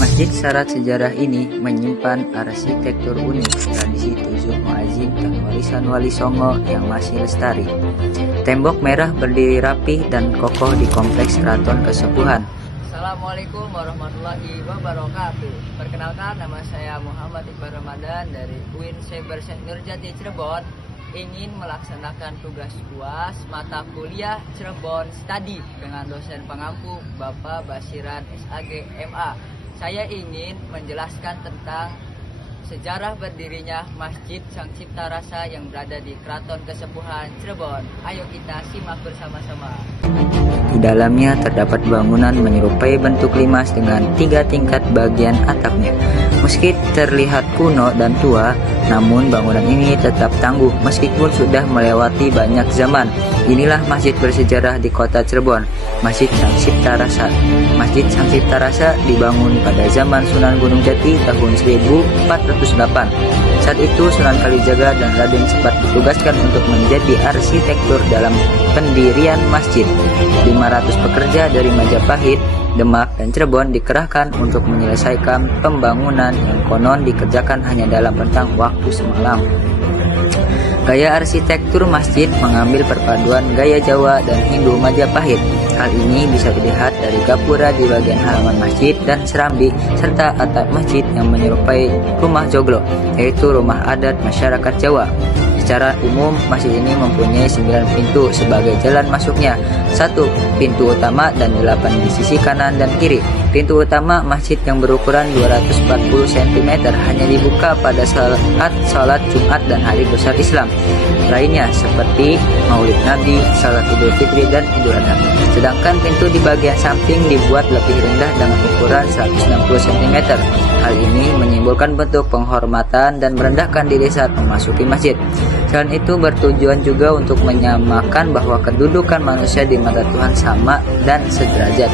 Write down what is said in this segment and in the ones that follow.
Masjid syarat sejarah ini menyimpan arsitektur unik, tradisi tujuh muazin dan warisan Wali Songo yang masih lestari. Tembok merah berdiri rapih dan kokoh di kompleks Keraton Kesepuhan. Assalamualaikum warahmatullahi wabarakatuh. Perkenalkan, nama saya Muhammad Iqbal Ramadan dari UIN Cyber Nurjati Cirebon. Ingin melaksanakan tugas UAS mata kuliah Cirebon Study dengan dosen pengampu Bapak Basiran SAG MA. Saya ingin menjelaskan tentang sejarah berdirinya Masjid Sang Cipta Rasa yang berada di Keraton Kesepuhan Cirebon. Ayo kita simak bersama-sama. Di dalamnya terdapat bangunan menyerupai bentuk limas dengan 3 tingkat bagian atapnya. Meski terlihat kuno dan tua, namun bangunan ini tetap tangguh meskipun sudah melewati banyak zaman. Inilah masjid bersejarah di kota Cirebon, Masjid Sang Cipta Rasa. Masjid Sang Cipta Rasa dibangun pada zaman Sunan Gunung Jati tahun 1408. Saat itu Sunan Kalijaga dan Raden sempat ditugaskan untuk menjadi arsitektur dalam pendirian masjid. 500 pekerja dari Majapahit, Demak, dan Cirebon dikerahkan untuk menyelesaikan pembangunan yang konon dikerjakan hanya dalam rentang waktu semalam. Gaya arsitektur masjid mengambil perpaduan gaya Jawa dan Hindu Majapahit. Hal ini bisa dilihat dari gapura di bagian halaman masjid dan serambi serta atap masjid yang menyerupai rumah joglo, yaitu rumah adat masyarakat Jawa. Secara umum, masjid ini mempunyai 9 pintu sebagai jalan masuknya, 1 pintu utama dan 8 di sisi kanan dan kiri. Pintu utama masjid yang berukuran 240 cm hanya dibuka pada saat sholat Jumat dan hari besar Islam lainnya seperti Maulid Nabi, Salat Idul Fitri, dan Idul Adha. Sedangkan pintu di bagian samping dibuat lebih rendah dengan ukuran 160 cm. Hal ini menyimpulkan bentuk penghormatan dan merendahkan diri saat memasuki masjid. Selain itu bertujuan juga untuk menyamakan bahwa kedudukan manusia di mata Tuhan sama dan sederajat.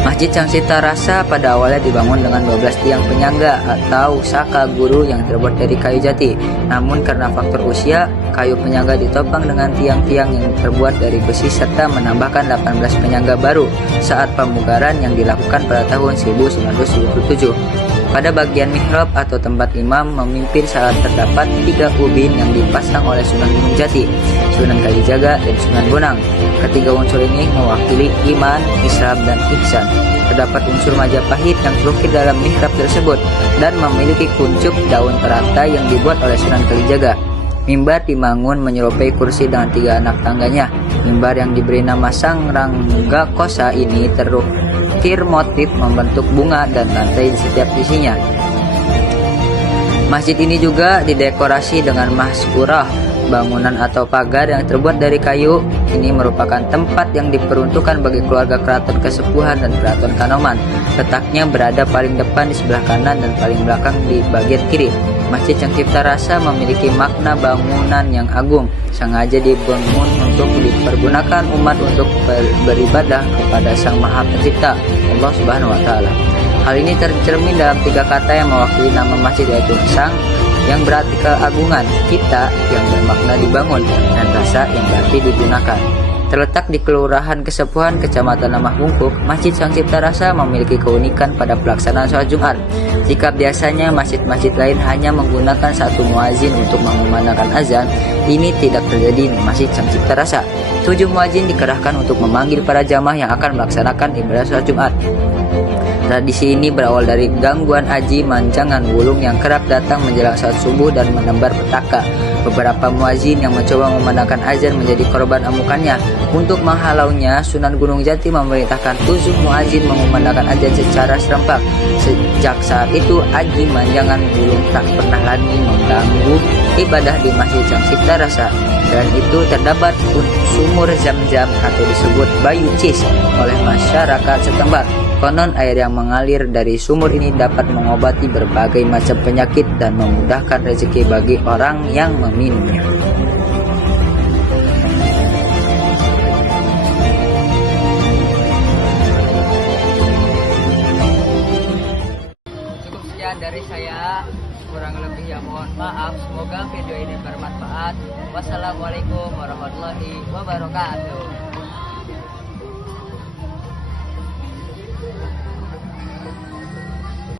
Masjid Sang Cipta Rasa pada awalnya dibangun dengan 12 tiang penyangga atau saka guru yang terbuat dari kayu jati. Namun karena faktor usia, kayu penyangga ditopang dengan tiang-tiang yang terbuat dari besi serta menambahkan 18 penyangga baru saat pemugaran yang dilakukan pada tahun 1977. Pada bagian mihrab atau tempat imam memimpin salat terdapat 3 ubin yang dipasang oleh Sunan Gunung Jati, Sunan Kalijaga, dan Sunan Bonang. Ketiga unsur ini mewakili iman, Islam, dan ihsan. Terdapat unsur Majapahit yang terukir dalam mihrab tersebut dan memiliki kuncup daun teratai yang dibuat oleh Sunan Kalijaga. Mimbar dibangun menyerupai kursi dengan 3 anak tangganya. Mimbar yang diberi nama Sang Rangga Kosa ini terukir motif membentuk bunga dan lantai di setiap sisinya. Masjid ini juga didekorasi dengan maskurah, bangunan atau pagar yang terbuat dari kayu. Ini merupakan tempat yang diperuntukkan bagi keluarga Keraton Kesepuhan dan Keraton Kanoman. Letaknya berada paling depan di sebelah kanan dan paling belakang di bagian kiri. Masjid Sang Cipta Rasa memiliki makna bangunan yang agung, sengaja dibangun untuk dipergunakan umat untuk beribadah kepada Sang Maha Pencipta, Allah Subhanahu wa Ta'ala. Hal ini tercermin dalam 3 kata yang mewakili nama masjid, yaitu Sang yang berarti keagungan, Cipta yang bermakna dibangun, dan Rasa yang berarti digunakan. Terletak di Kelurahan Kesepuhan, Kecamatan Lemah Bungkuk, Masjid Sang Cipta Rasa memiliki keunikan pada pelaksanaan sholat Jumat. Jika biasanya masjid-masjid lain hanya menggunakan 1 muazin untuk mengumandangkan azan, ini tidak terjadi di Masjid Sang Cipta Rasa. 7 muazin dikerahkan untuk memanggil para jamaah yang akan melaksanakan ibadah sholat Jumat. Tradisi ini berawal dari gangguan aji mancangan wulung yang kerap datang menjelang saat subuh dan menebar petaka. Beberapa muazin yang mencoba memandangkan azan menjadi korban amukannya. Untuk menghalaunya, Sunan Gunung Jati memerintahkan 7 muazin mengumandangkan azan secara serempak. Sejak saat itu, aji manjangan wulung tak pernah lagi mengganggu ibadah di Masjid Sang Cipta Rasa. Dan itu terdapat sumur Zam-Zam atau disebut Bayu Cis oleh masyarakat setempat. Konon air yang mengalir dari sumur ini dapat mengobati berbagai macam penyakit dan memudahkan rezeki bagi orang yang meminumnya. Cukup sekian dari saya, kurang lebih ya mohon maaf. Semoga video ini bermanfaat. Wassalamualaikum warahmatullahi wabarakatuh.